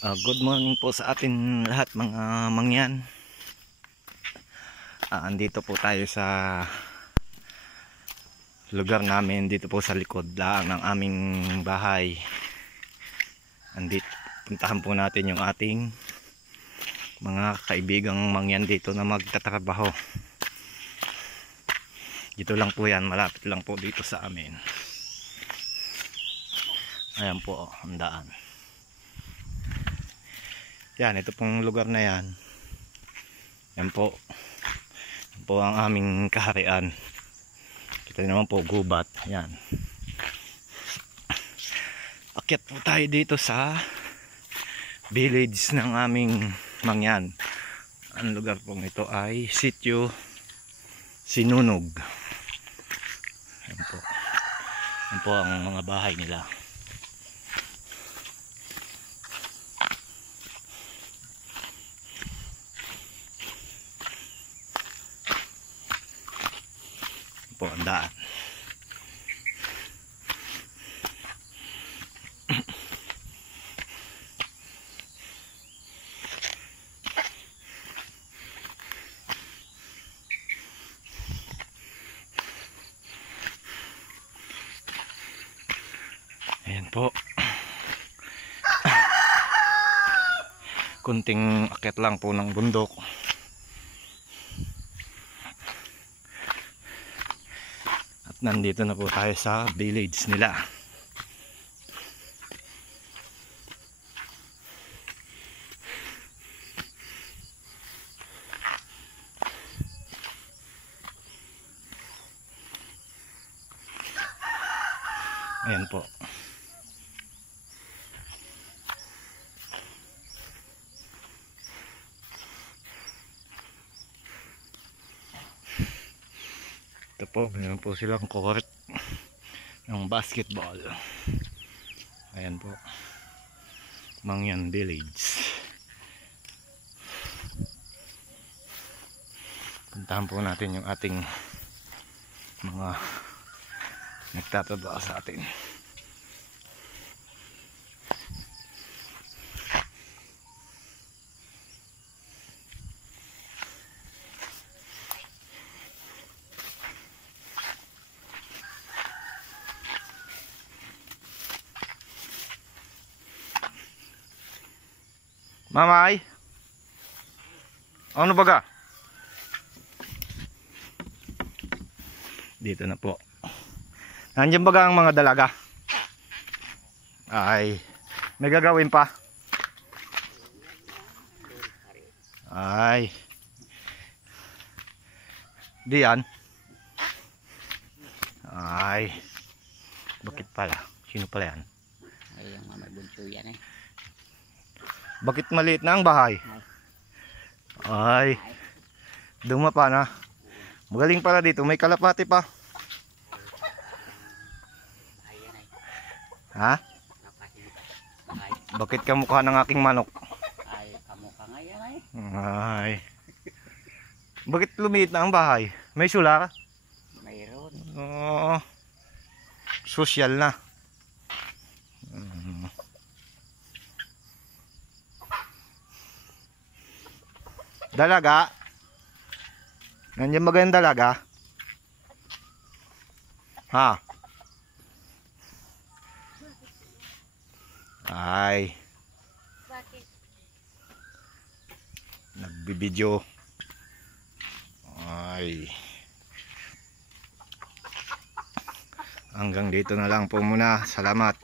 Good morning po sa atin lahat mga mangyan. Andito po tayo sa lugar namin, dito po sa likod lang ng aming bahay. Andito, puntahan po natin yung ating mga kaibigang mangyan dito na magtatrabaho. Dito lang po yan, malapit lang po dito sa amin. Ayan po ang daan. Yan, ito pong lugar na yan. Yan po. Yan po ang aming kaharian. Kita naman po, gubat. Yan. Akyat po tayo dito sa village ng aming mangyan. Ang lugar pong ito ay Sitio Sinunog. Yan po. Yan po ang mga bahay nila. Po ang daan. Ayan po. Kunting akyat lang po ng bundok. Nandito na po tayo sa village nila. Ayan po. Ito po, mayroon po silang court ng basketball. Ayan po, Mangyan Village. Puntahan po natin yung ating mga nagtatrabaho sa atin. Mamay, ano baga? Dito na po. Nandiyan baga ang mga dalaga? Ay, may gagawin pa? Ay, diyan? Ay, bakit pala? Sino pala yan? Ay, yung mga bunso yan eh. Bakit maliit na ang bahay? Ay, duma pa na. Magaling pala dito, may kalapati pa. Ha? Bakit kamukha ng aking manok? Ay, kamukha nga yan ay. Ay. Bakit lumiit na ang bahay? May sular? Mayroon. Oo. Social na. Dalaga? Nandiyan ba yung dalaga? Ha? Ay. Bakit? Nagbibideo. Ay. Hanggang dito na lang po muna. Salamat.